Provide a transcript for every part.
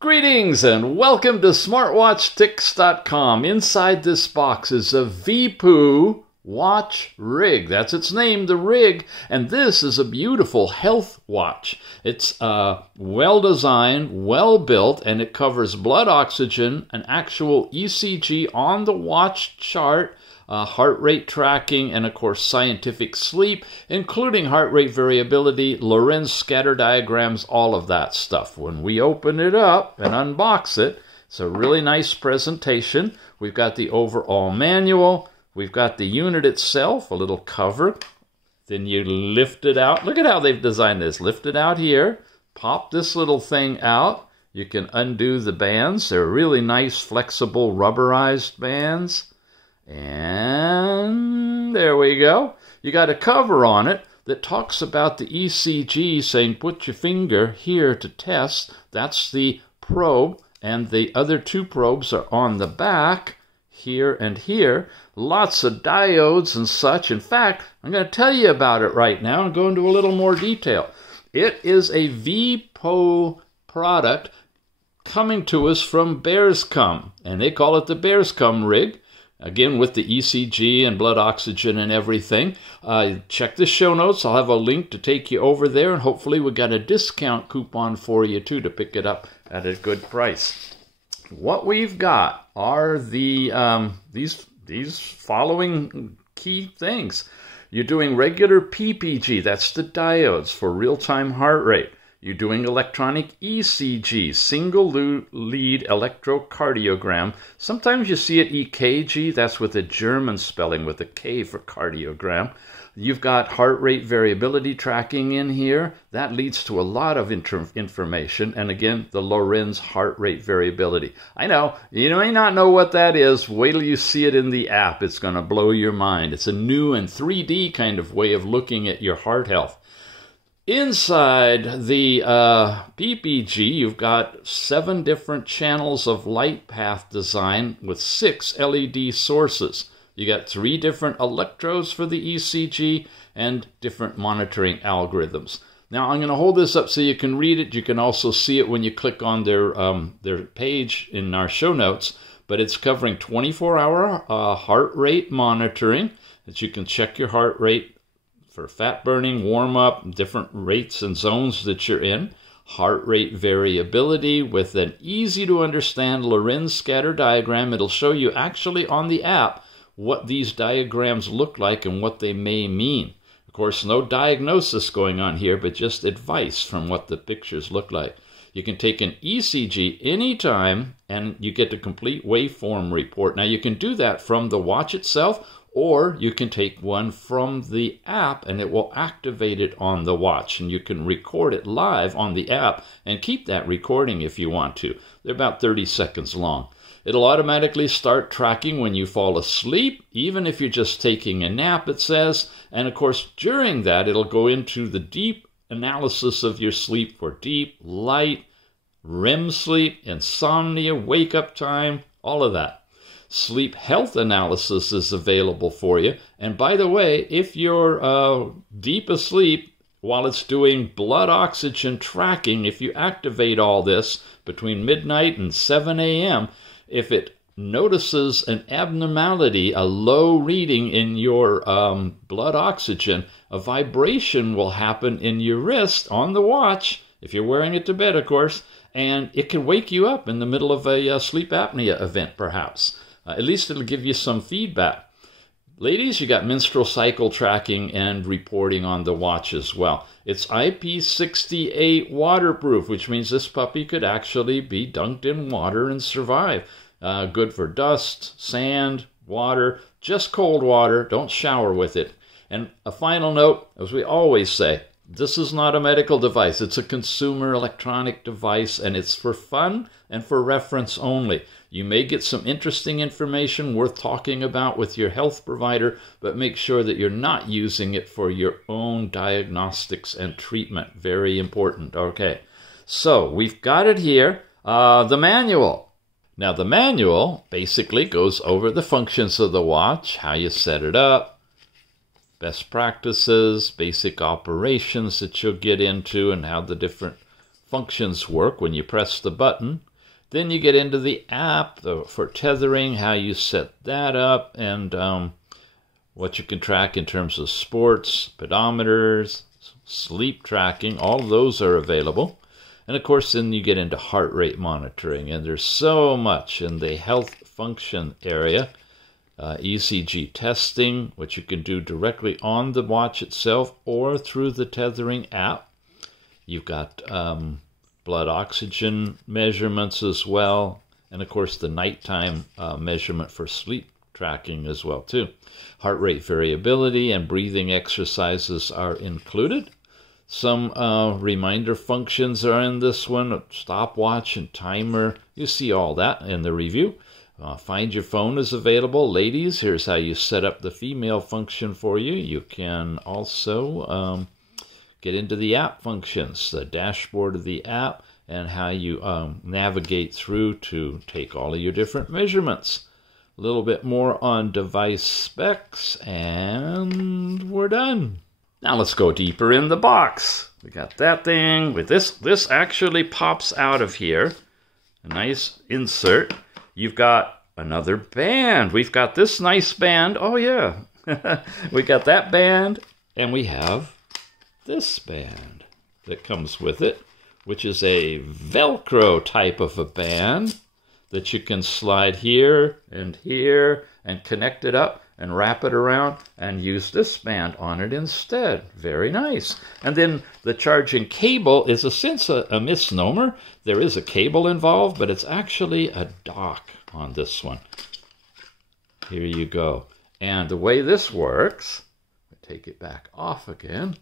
Greetings and welcome to SmartWatchTicks.com. Inside this box is a VPOO watch rig. That's its name, the rig. And this is a beautiful health watch. It's well designed, well built, and it covers blood oxygen, an actual ECG on the watch chart, heart rate tracking, and of course scientific sleep, including heart rate variability, Lorenz scatter diagrams, all of that stuff. When we open it up and unbox it, it's a really nice presentation. We've got the overall manual, we've got the unit itself, a little cover, then you lift it out. Look at how they've designed this. Lift it out here, pop this little thing out. You can undo the bands. They're really nice, flexible, rubberized bands. And there we go. You got a cover on it that talks about the ECG, saying put your finger here to test. That's the probe, and the other two probes are on the back, here and here. Lots of diodes and such. In fact, I'm going to tell you about it right now and go into a little more detail. It is a VPOO product coming to us from Bearscome, and they call it the Bearscome RIG. Again, with the ECG and blood oxygen and everything. Check the show notes. I'll have a link to take you over there, and hopefully we got a discount coupon for you too to pick it up at a good price. What we've got are the these following key things. You're doing regular PPG, that's the diodes for real-time heart rate. You're doing electronic ECG, single lead electrocardiogram. Sometimes you see it EKG, that's with a German spelling with a K for cardiogram. You've got heart rate variability tracking in here. That leads to a lot of information. And again, the Lorenz heart rate variability. I know, you may not know what that is. Wait till you see it in the app. It's going to blow your mind. It's a new and 3D kind of way of looking at your heart health. Inside the PPG, you've got 7 different channels of light path design with 6 LED sources. You got 3 different electrodes for the ECG and different monitoring algorithms. Now, I'm going to hold this up so you can read it. You can also see it when you click on their page in our show notes. But it's covering 24-hour heart rate monitoring, that you can check your heart rate for fat burning, warm up, different rates and zones that you're in. Heart rate variability with an easy to understand Lorenz scatter diagram. It'll show you actually on the app what these diagrams look like and what they may mean. Of course, no diagnosis going on here, but just advice from what the pictures look like. You can take an ECG anytime and you get a complete waveform report. Now you can do that from the watch itself, or you can take one from the app and it will activate it on the watch. And you can record it live on the app and keep that recording if you want to. They're about 30 seconds long. It'll automatically start tracking when you fall asleep, even if you're just taking a nap, it says. And of course, during that, it'll go into the deep analysis of your sleep for deep, light, REM sleep, insomnia, wake-up time, all of that. Sleep health analysis is available for you. And by the way, if you're deep asleep while it's doing blood oxygen tracking, if you activate all this between midnight and 7 a.m., if it notices an abnormality, a low reading in your blood oxygen, a vibration will happen in your wrist on the watch, if you're wearing it to bed, of course, and it can wake you up in the middle of a sleep apnea event, perhaps. At least it'll give you some feedback. Ladies, you got menstrual cycle tracking and reporting on the watch as well. It's Ip68 Waterproof, which means this puppy could actually be dunked in water and survive. Good for dust, sand, water, just cold water. Don't shower with it. And a final note, as we always say, this is not a medical device. It's a consumer electronic device, and it's for fun and for reference only. You may get some interesting information worth talking about with your health provider, but make sure that you're not using it for your own diagnostics and treatment. Very important. Okay, so we've got it here, the manual. Now, the manual basically goes over the functions of the watch, how you set it up, best practices, basic operations that you'll get into, and how the different functions work when you press the button. Then you get into the app for tethering, how you set that up, and what you can track in terms of sports, pedometers, sleep tracking. All of those are available. And of course, then you get into heart rate monitoring, and there's so much in the health function area. ECG testing, which you can do directly on the watch itself or through the Tethering app. You've got blood oxygen measurements as well, and of course the nighttime measurement for sleep tracking as well too. Heart rate variability and breathing exercises are included. Some reminder functions are in this one, a stopwatch and timer. You see all that in the review. Find Your Phone is available. Ladies, here's how you set up the female function for you. You can also get into the app functions, the dashboard of the app, and how you navigate through to take all of your different measurements. A little bit more on device specs, and we're done. Now let's go deeper in the box. We got that thing with this actually pops out of here. A nice insert. You've got another band. We've got this nice band. Oh yeah. We got that band, and we have this band that comes with it, which is a Velcro type of a band that you can slide here and connect it up and wrap it around and use this band on it instead. Very nice. And then the charging cable is a misnomer. There is a cable involved, but it's actually a dock on this one. Here you go. And the way this works, take it back off again,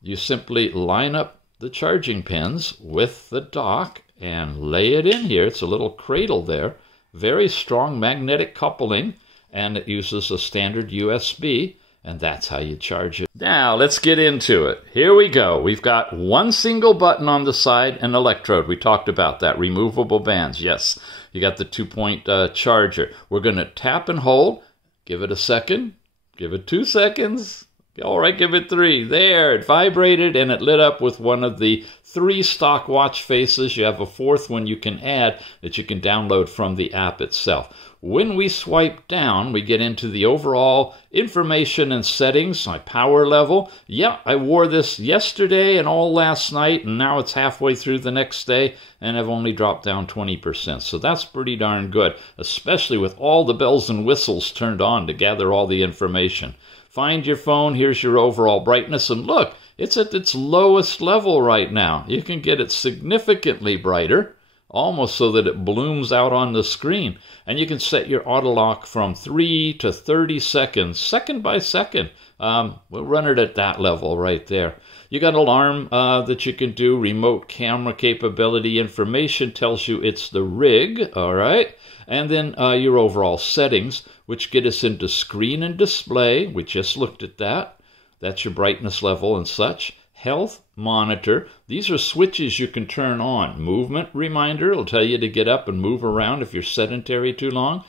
you simply line up the charging pins with the dock and lay it in here. It's a little cradle there. Very strong magnetic coupling, and it uses a standard USB, and that's how you charge it. Now, let's get into it. Here we go. We've got one single button on the side, an electrode. We talked about that. Removable bands, yes. You got the 2-point charger. We're going to tap and hold. Give it a second. Give it 2 seconds. All right, give it 3. There, it vibrated, and it lit up with one of the 3 stock watch faces. You have a 4th one you can add that you can download from the app itself. When we swipe down, we get into the overall information and settings, my power level. Yeah, I wore this yesterday and all last night, and now it's halfway through the next day, and I've only dropped down 20%. So that's pretty darn good, especially with all the bells and whistles turned on to gather all the information. Find Your Phone, here's your overall brightness, and look, it's at its lowest level right now. You can get it significantly brighter, almost so that it blooms out on the screen. And you can set your auto lock from 3 to 30 seconds, second by second. We'll run it at that level right there. You got alarm that you can do, remote camera capability information tells you it's the RIG, all right? And then your overall settings, which get us into screen and display. We just looked at that. That's your brightness level and such. Health monitor. These are switches you can turn on. Movement reminder. It'll tell you to get up and move around if you're sedentary too long.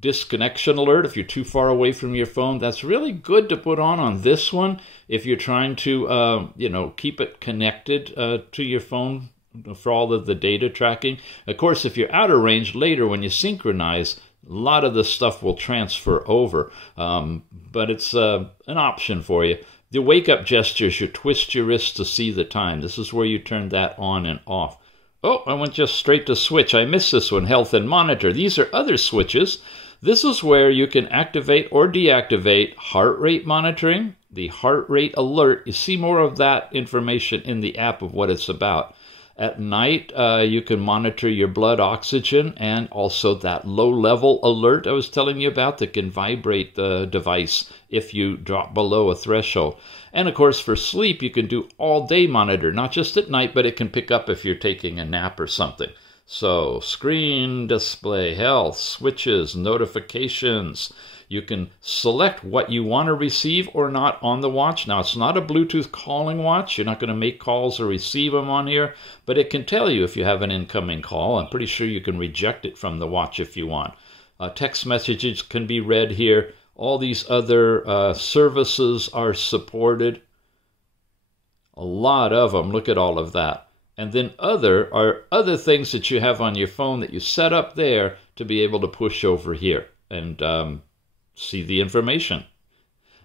Disconnection alert if you're too far away from your phone. That's really good to put on this one if you're trying to, keep it connected to your phone for all of the data tracking. Of course, if you're out of range later when you synchronize, a lot of the stuff will transfer over, but it's an option for you. The wake-up gestures, you twist your wrist to see the time. This is where you turn that on and off. Oh, I went just straight to switch. I missed this one, health and monitor. These are other switches. This is where you can activate or deactivate heart rate monitoring, the heart rate alert. You see more of that information in the app of what it's about. At night, you can monitor your blood oxygen and also that low-level alert I was telling you about that can vibrate the device if you drop below a threshold. And, of course, for sleep, you can do all-day monitor, not just at night, but it can pick up if you're taking a nap or something. So, screen, display, health, switches, notifications. You can select what you want to receive or not on the watch. Now, it's not a Bluetooth calling watch. You're not going to make calls or receive them on here, but it can tell you if you have an incoming call. I'm pretty sure you can reject it from the watch if you want. Text messages can be read here. All these other services are supported. A lot of them. Look at all of that. And then other are other things that you have on your phone that you set up there to be able to push over here and see the information.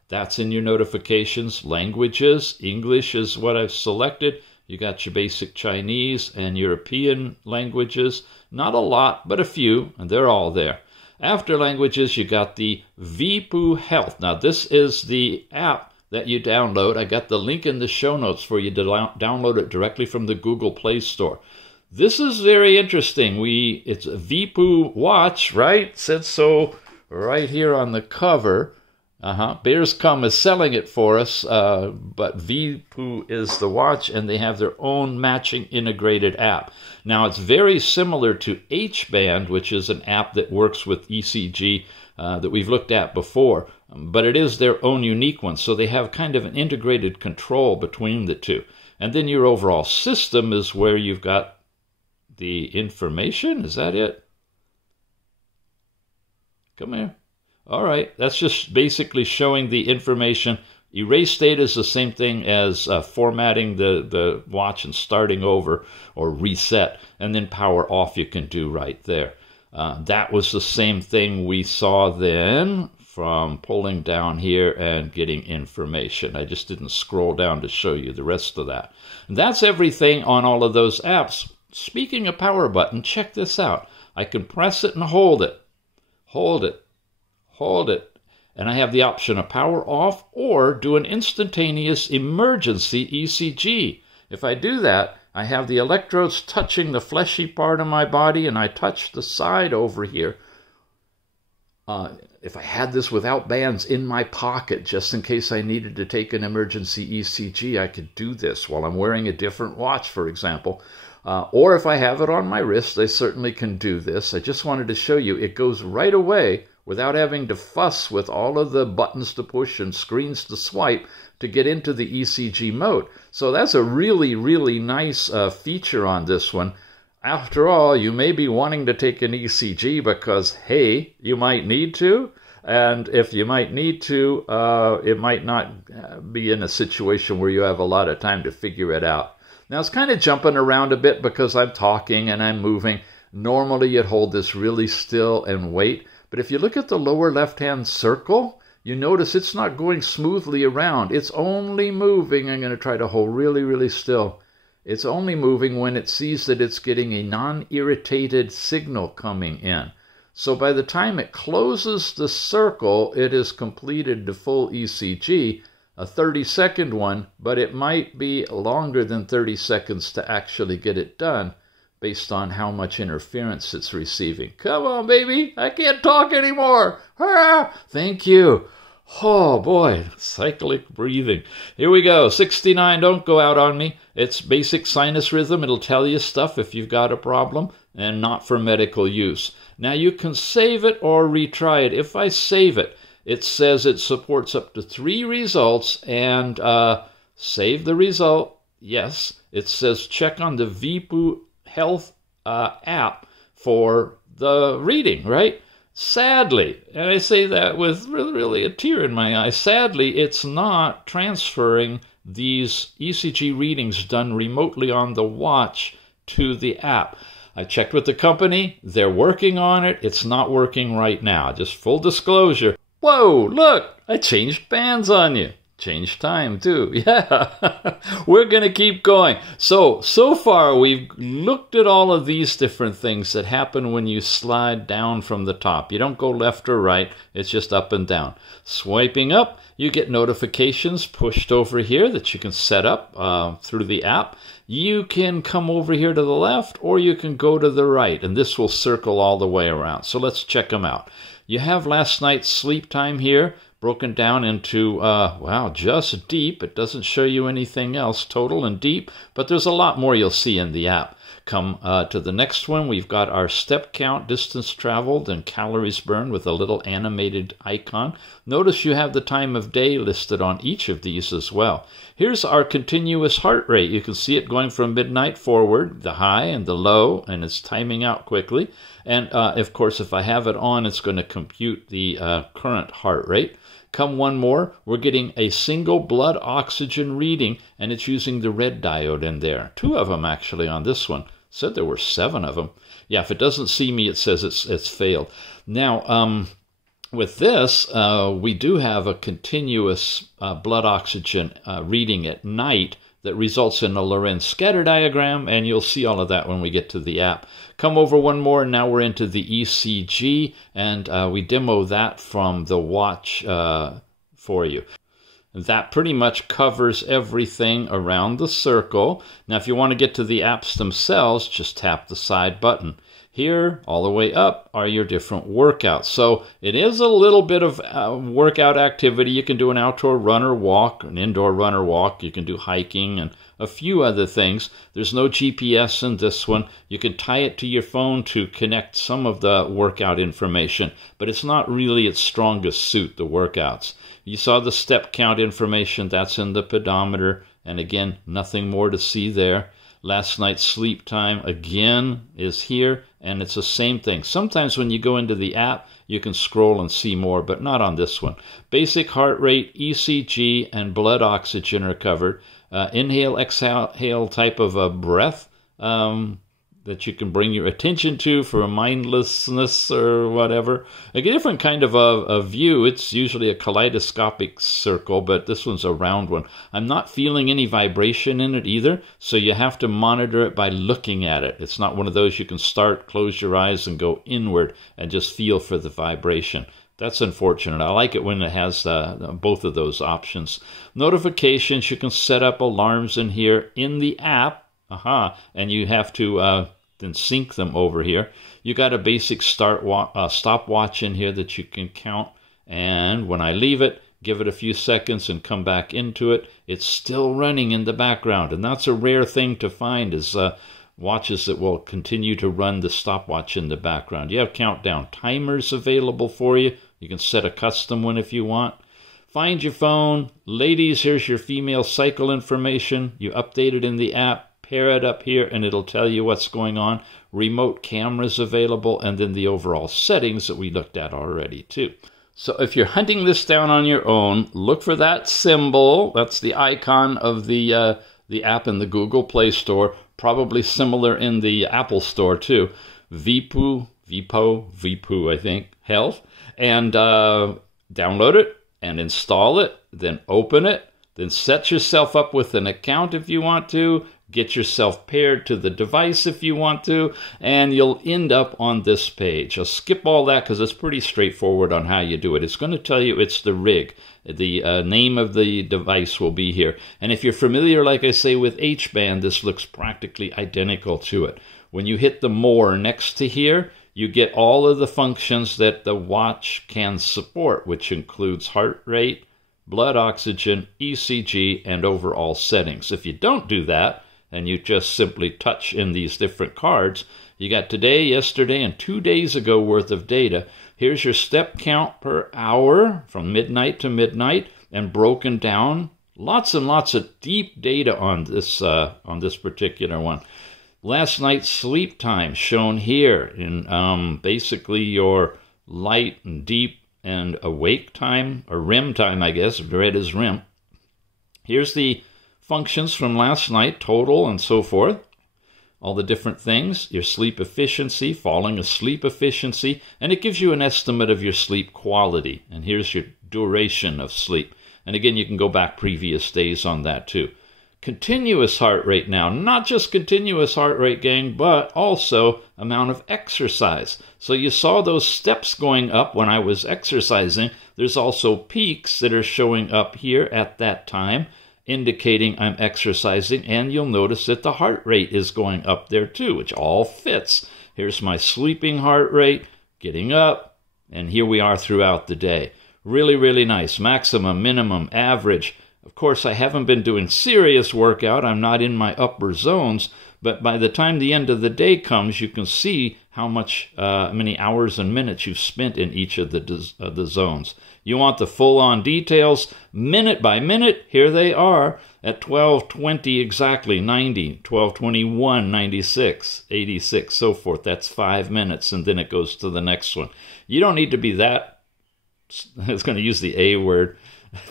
That's in your notifications. Languages, English is what I've selected. You got your basic Chinese and European languages. Not a lot, but a few, and they're all there. After languages, you got the VPU Health. Now, this is the app that you download. I got the link in the show notes for you to download it directly from the Google Play Store. This is very interesting. It's a VPU Watch, right? It said so right here on the cover. Bearscome is selling it for us, but VPU is the watch, and they have their own matching integrated app. Now, it's very similar to H-Band, which is an app that works with ECG that we've looked at before, but it is their own unique one, so they have kind of an integrated control between the two. And then your overall system is where you've got the information. Is that it? Come here. All right, that's just basically showing the information. Erase state is the same thing as formatting the watch and starting over or reset, and then power off you can do right there. That was the same thing we saw then from pulling down here and getting information. I just didn't scroll down to show you the rest of that. And that's everything on all of those apps. Speaking of power button, check this out. I can press it and hold it. Hold it. Hold it, and I have the option of power off or do an instantaneous emergency ECG. If I do that, I have the electrodes touching the fleshy part of my body, and I touch the side over here. If I had this without bands in my pocket, just in case I needed to take an emergency ECG, I could do this while I'm wearing a different watch, for example. Or if I have it on my wrist, I certainly can do this. I just wanted to show you it goes right away without having to fuss with all of the buttons to push and screens to swipe to get into the ECG mode. So that's a really, really nice feature on this one. After all, you may be wanting to take an ECG because, hey, you might need to. And if you might need to, it might not be in a situation where you have a lot of time to figure it out. Now, it's kind of jumping around a bit because I'm talking and I'm moving. Normally, you'd hold this really still and wait. But if you look at the lower left-hand circle, you notice it's not going smoothly around. It's only moving. I'm going to try to hold really, really still. It's only moving when it sees that it's getting a non-irritated signal coming in. So by the time it closes the circle, it has completed the full ECG, a 30-second one, but it might be longer than 30 seconds to actually get it done, based on how much interference it's receiving. Come on, baby. I can't talk anymore. Ah, thank you. Oh, boy. Cyclic breathing. Here we go. 69. Don't go out on me. It's basic sinus rhythm. It'll tell you stuff if you've got a problem, and not for medical use. Now, you can save it or retry it. If I save it, it says it supports up to 3 results, and save the result. Yes. It says check on the VPU Health app for the reading, right? Sadly, and I say that with really a tear in my eye, sadly, it's not transferring these ECG readings done remotely on the watch to the app. I checked with the company. They're working on it. It's not working right now. Just full disclosure. Whoa, look, I changed bands on you. Change time, too. Yeah, we're going to keep going. So far, we've looked at all of these different things that happen when you slide down from the top. You don't go left or right. It's just up and down. Swiping up, you get notifications pushed over here that you can set up through the app. You can come over here to the left, or you can go to the right, and this will circle all the way around. So let's check them out. You have last night's sleep time here, broken down into, wow, just deep. It doesn't show you anything else, total and deep, but there's a lot more you'll see in the app. Come to the next one. We've got our step count, distance traveled, and calories burned with a little animated icon. Notice you have the time of day listed on each of these as well. Here's our continuous heart rate. You can see it going from midnight forward, the high and the low, and it's timing out quickly. And, of course, if I have it on, it's going to compute the current heart rate. Come one more, we're getting a single blood oxygen reading, and it's using the red diode in there. 2 of them actually on this one. Said there were 7 of them. Yeah, if it doesn't see me, it says it's failed. Now, with this, we do have a continuous blood oxygen reading at night that results in a Lorentz scatter diagram, and you'll see all of that when we get to the app. Come over one more, and now we're into the ECG, and we demo that from the watch for you. That pretty much covers everything around the circle. Now, if you want to get to the apps themselves, just tap the side button. Here, all the way up, are your different workouts. So it is a little bit of workout activity. You can do an outdoor run or walk, an indoor run or walk. You can do hiking and a few other things. There's no GPS in this one. You can tie it to your phone to connect some of the workout information, but it's not really its strongest suit, the workouts. You saw the step count information. That's in the pedometer. And again, nothing more to see there. Last night's sleep time, again, is here, and it's the same thing. Sometimes when you go into the app, you can scroll and see more, but not on this one. Basic heart rate, ECG, and blood oxygen are covered. Inhale, exhale type of a breath that you can bring your attention to for a mindlessness or whatever. A different kind of a view. It's usually a kaleidoscopic circle, but this one's a round one. I'm not feeling any vibration in it either, so you have to monitor it by looking at it. It's not one of those you can start, close your eyes, and go inward and just feel for the vibration. That's unfortunate. I like it when it has both of those options. Notifications, you can set up alarms in here in the app. And you have to then sync them over here. You got a basic stopwatch in here that you can count. And when I leave it, give it a few seconds and come back into it, it's still running in the background. And that's a rare thing to find, is watches that will continue to run the stopwatch in the background. You have countdown timers available for you. You can set a custom one if you want. Find your phone. Ladies, here's your female cycle information. You update it in the app. Pair it up here, and it'll tell you what's going on. Remote cameras available, and then the overall settings that we looked at already, too. So if you're hunting this down on your own, look for that symbol. That's the icon of the app in the Google Play Store. Probably similar in the Apple Store, too. Vipu, I think, Health. And download it and install it, then open it, then set yourself up with an account if you want to. Get yourself paired to the device if you want to, and you'll end up on this page. I'll skip all that because it's pretty straightforward on how you do it. It's going to tell you it's the RIG. The name of the device will be here. And if you're familiar, like I say, with H-band, this looks practically identical to it. When you hit the More next to here, you get all of the functions that the watch can support, which includes heart rate, blood oxygen, ECG, and overall settings. If you don't do that, and you just simply touch in these different cards, you got today, yesterday, and 2 days ago worth of data. Here's your step count per hour from midnight to midnight, and broken down. Lots and lots of deep data on this particular one. Last night's sleep time shown here in basically your light and deep and awake time, or REM time, I guess. Red is REM. Here's the functions from last night, total and so forth. All the different things, your sleep efficiency, falling asleep efficiency, and it gives you an estimate of your sleep quality. And here's your duration of sleep. And again, you can go back previous days on that too. Continuous heart rate now, not just continuous heart rate, gang, but also amount of exercise. So you saw those steps going up when I was exercising. There's also peaks that are showing up here at that time, indicating I'm exercising, and you'll notice that the heart rate is going up there too, which all fits. Here's my sleeping heart rate, getting up, and here we are throughout the day. Really, really nice. Maximum, minimum, average. Of course, I haven't been doing serious workout. I'm not in my upper zones, but by the time the end of the day comes, you can see how many hours and minutes you've spent in each of the zones. You want the full-on details, minute by minute, here they are, at 12:20 exactly, 90, 12:21, 96, 86, so forth. That's 5 minutes, and then it goes to the next one. You don't need to be that I was going to use the A word,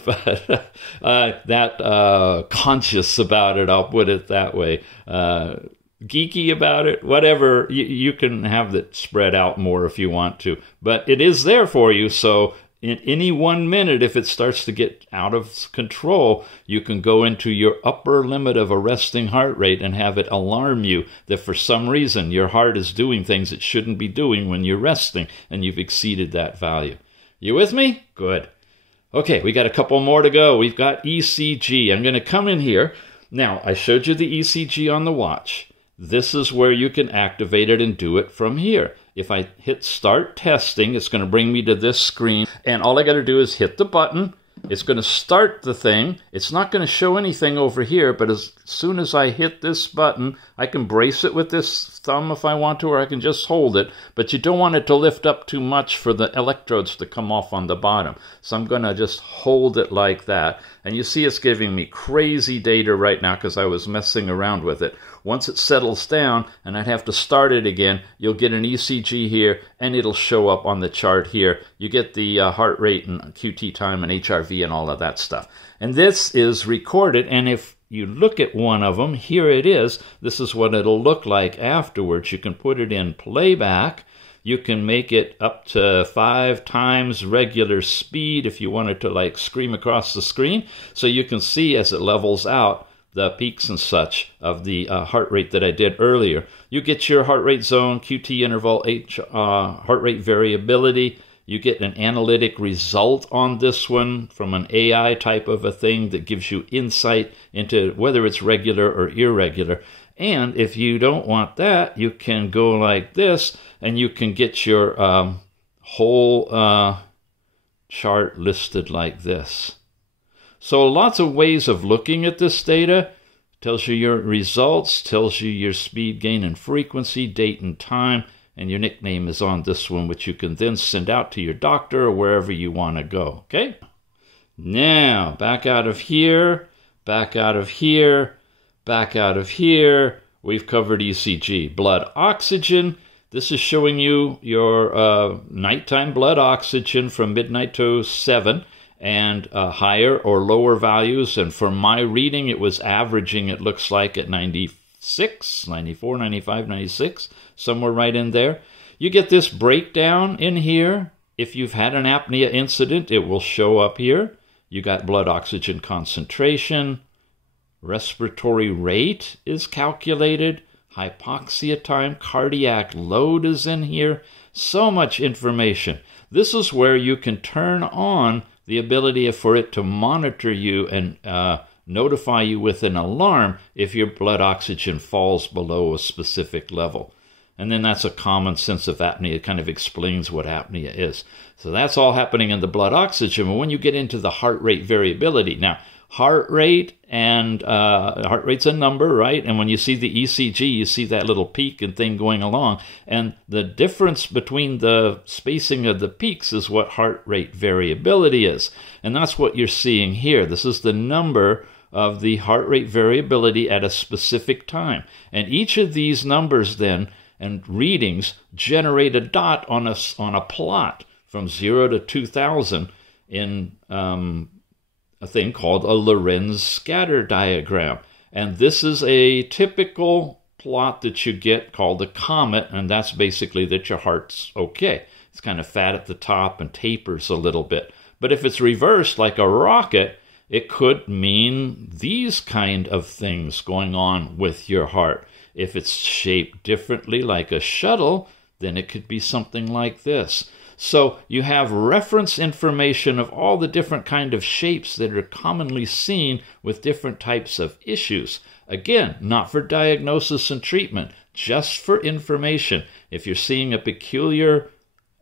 but that conscious about it, I'll put it that way. Geeky about it, whatever. You can have that spread out more if you want to, but it is there for you. So in any 1 minute, if it starts to get out of control, you can go into your upper limit of a resting heart rate and have it alarm you that for some reason your heart is doing things it shouldn't be doing when you're resting and you've exceeded that value. You with me? Good. Okay, we got a couple more to go. We've got ECG. I'm going to come in here. Now, I showed you the ECG on the watch. This is where you can activate it and do it from here. If I hit start testing, it's going to bring me to this screen, and all I got to do is hit the button. It's going to start the thing. It's not going to show anything over here, but as soon as I hit this button, I can brace it with this thumb if I want to, or I can just hold it, but you don't want it to lift up too much for the electrodes to come off on the bottom. So I'm going to just hold it like that, and you see it's giving me crazy data right now because I was messing around with it. Once it settles down and I'd have to start it again, you'll get an ECG here and it'll show up on the chart here. You get the heart rate and QT time and HRV and all of that stuff. And this is recorded, and if you look at one of them, here it is. This is what it'll look like afterwards. You can put it in playback. You can make it up to 5 times regular speed if you wanted to like scream across the screen. So you can see as it levels out the peaks and such of the heart rate that I did earlier. You get your heart rate zone, QT interval, heart rate variability. You get an analytic result on this one from an AI type of a thing that gives you insight into whether it's regular or irregular. And if you don't want that, you can go like this, and you can get your whole chart listed like this. So lots of ways of looking at this data. Tells you your results, tells you your speed, gain, and frequency, date and time, and your nickname is on this one, which you can then send out to your doctor or wherever you want to go, okay? Now, back out of here, back out of here, back out of here. We've covered ECG. Blood oxygen. This is showing you your nighttime blood oxygen from midnight to 7. And higher or lower values. And for my reading, it was averaging, it looks like, at 96, 94, 95, 96, somewhere right in there. You get this breakdown in here. If you've had an apnea incident, it will show up here. You got blood oxygen concentration. Respiratory rate is calculated. Hypoxia time, cardiac load is in here. So much information. This is where you can turn on the ability for it to monitor you and notify you with an alarm if your blood oxygen falls below a specific level. And then that's a common sense of apnea. It kind of explains what apnea is. So that's all happening in the blood oxygen. But when you get into the heart rate variability, now heart rate and heart rate's a number, right? And when you see the ECG, you see that little peak and thing going along. And the difference between the spacing of the peaks is what heart rate variability is. And that's what you're seeing here. This is the number of the heart rate variability at a specific time. And each of these numbers then and readings generate a dot on a plot from 0 to 2000 in a thing called a Lorenz scatter diagram. And this is a typical plot that you get called a comet, and that's basically that your heart's okay. It's kind of fat at the top and tapers a little bit. But if it's reversed like a rocket, it could mean these kind of things going on with your heart. If it's shaped differently like a shuttle, then it could be something like this. So you have reference information of all the different kind of shapes that are commonly seen with different types of issues. Again, not for diagnosis and treatment, just for information. If you're seeing a peculiar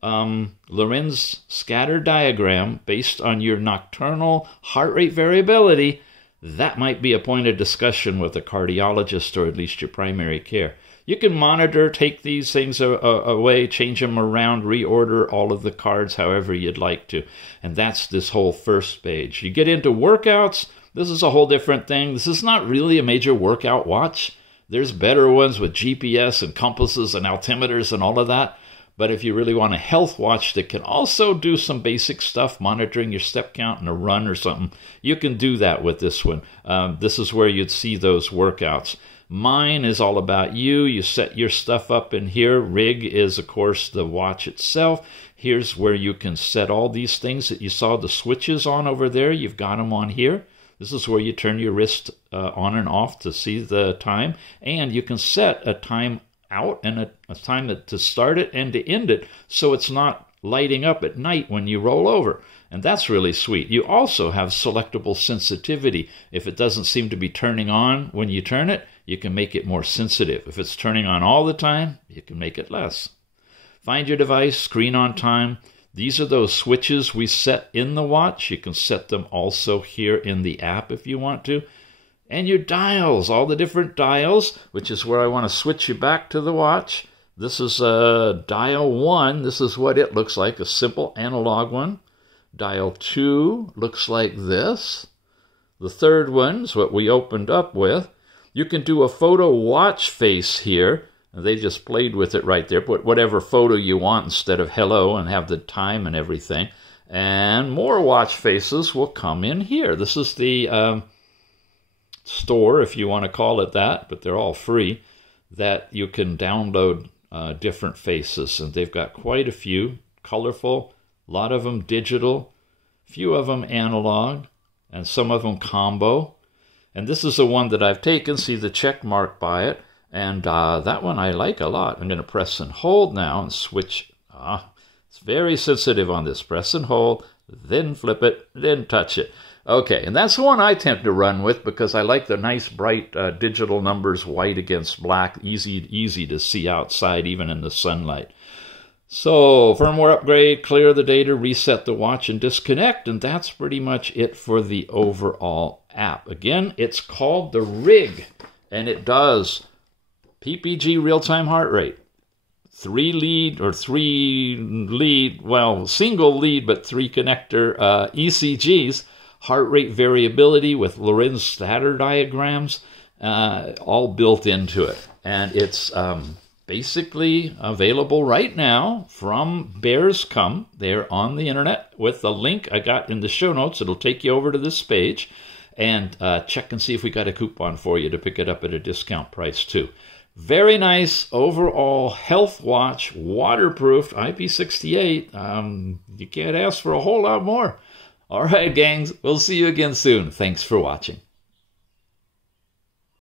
Lorenz scatter diagram based on your nocturnal heart rate variability, that might be a point of discussion with a cardiologist or at least your primary care. You can monitor, take these things away, change them around, reorder all of the cards however you'd like to. And that's this whole first page. You get into workouts, this is a whole different thing. This is not really a major workout watch. There's better ones with GPS and compasses and altimeters and all of that. But if you really want a health watch that can also do some basic stuff, monitoring your step count in a run or something, you can do that with this one. This is where you'd see those workouts. Mine is all about you. You set your stuff up in here. RIG is, of course, the watch itself. Here's where you can set all these things that you saw the switches on over there. You've got them on here. This is where you turn your wrist on and off to see the time. And you can set a time out and a time to start it and to end it, so it's not lighting up at night when you roll over. And that's really sweet. You also have selectable sensitivity. If it doesn't seem to be turning on when you turn it, you can make it more sensitive. If it's turning on all the time, you can make it less. Find your device, screen on time. These are those switches we set in the watch. You can set them also here in the app if you want to. And your dials, all the different dials, which is where I want to switch you back to the watch. This is dial 1. This is what it looks like, a simple analog one. Dial 2 looks like this. The third one is what we opened up with. You can do a photo watch face here. They just played with it right there. Put whatever photo you want instead of hello and have the time and everything. And more watch faces will come in here. This is the store, if you want to call it that, but they're all free, that you can download different faces. And they've got quite a few, colorful, a lot of them digital, a few of them analog, and some of them combo. And this is the one that I've taken, see the check mark by it, and that one I like a lot. I'm going to press and hold now and switch. It's very sensitive on this. Press and hold, then flip it, then touch it. Okay, and that's the one I tend to run with because I like the nice bright digital numbers, white against black, easy to see outside even in the sunlight. So, firmware upgrade, clear the data, reset the watch, and disconnect, and that's pretty much it for the overall app. Again, it's called the RIG, and it does PPG real-time heart rate, single lead, but 3 connector ECGs, heart rate variability with Lorenz scatter diagrams, all built into it. And it's basically available right now from Bearscome. They're on the internet with the link I got in the show notes. It'll take you over to this page. And check and see if we got a coupon for you to pick it up at a discount price too. Very nice overall health watch, waterproof, IP68. You can't ask for a whole lot more. All right, gangs, we'll see you again soon. Thanks for watching.